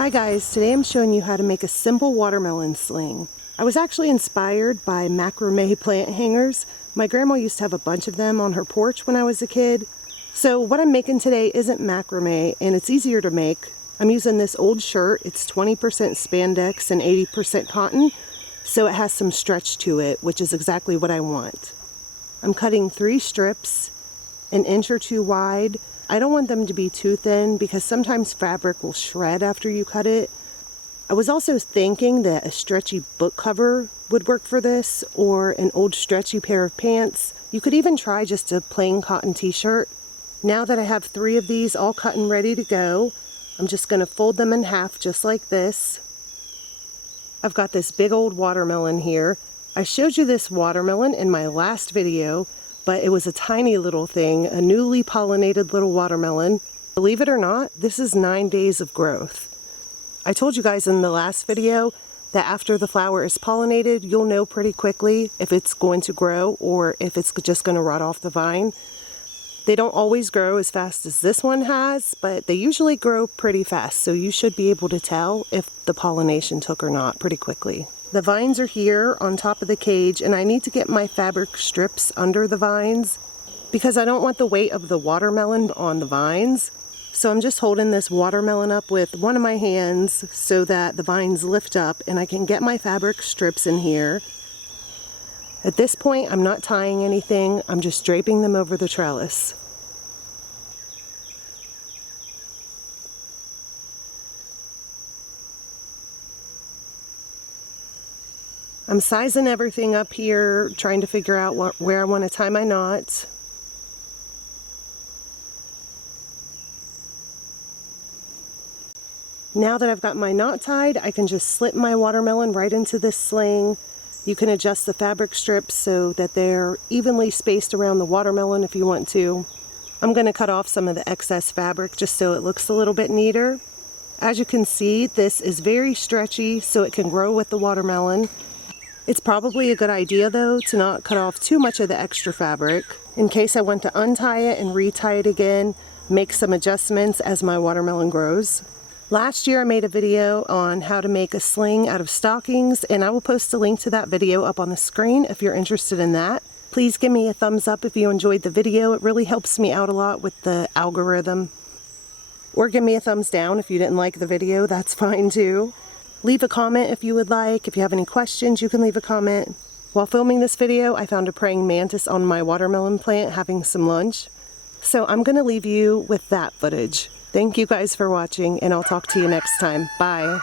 Hi guys, today I'm showing you how to make a simple watermelon sling. I was actually inspired by macrame plant hangers. My grandma used to have a bunch of them on her porch when I was a kid. So what I'm making today isn't macrame, and it's easier to make. I'm using this old shirt. It's 20% spandex and 80% cotton, so it has some stretch to it, which is exactly what I want. I'm cutting 3 strips, an inch or 2 wide. I don't want them to be too thin because sometimes fabric will shred after you cut it. I was also thinking that a stretchy book cover would work for this, or an old stretchy pair of pants. You could even try just a plain cotton t-shirt. Now that I have 3 of these all cut and ready to go, I'm just going to fold them in half just like this. I've got this big old watermelon here. I showed you this watermelon in my last video, but it was a tiny little thing, a newly pollinated little watermelon. Believe it or not, this is 9 days of growth. I told you guys in the last video that after the flower is pollinated, you'll know pretty quickly if it's going to grow or if it's just going to rot off the vine. They don't always grow as fast as this one has, but they usually grow pretty fast, so you should be able to tell if the pollination took or not pretty quickly. The vines are here on top of the cage, and I need to get my fabric strips under the vines because I don't want the weight of the watermelon on the vines. So I'm just holding this watermelon up with one of my hands so that the vines lift up and I can get my fabric strips in here. At this point, I'm not tying anything, I'm just draping them over the trellis. I'm sizing everything up here, trying to figure out where I want to tie my knots. Now that I've got my knot tied, I can just slip my watermelon right into this sling. You can adjust the fabric strips so that they're evenly spaced around the watermelon if you want to. I'm going to cut off some of the excess fabric just so it looks a little bit neater. As you can see, this is very stretchy so it can grow with the watermelon. It's probably a good idea though to not cut off too much of the extra fabric in case I want to untie it and retie it again, make some adjustments as my watermelon grows. Last year I made a video on how to make a sling out of stockings, and I will post a link to that video up on the screen if you're interested in that. Please give me a thumbs up if you enjoyed the video. It really helps me out a lot with the algorithm. Or give me a thumbs down if you didn't like the video, that's fine too. Leave a comment if you would like. If you have any questions, you can leave a comment. While filming this video, I found a praying mantis on my watermelon plant having some lunch. So I'm going to leave you with that footage. Thank you guys for watching, and I'll talk to you next time. Bye.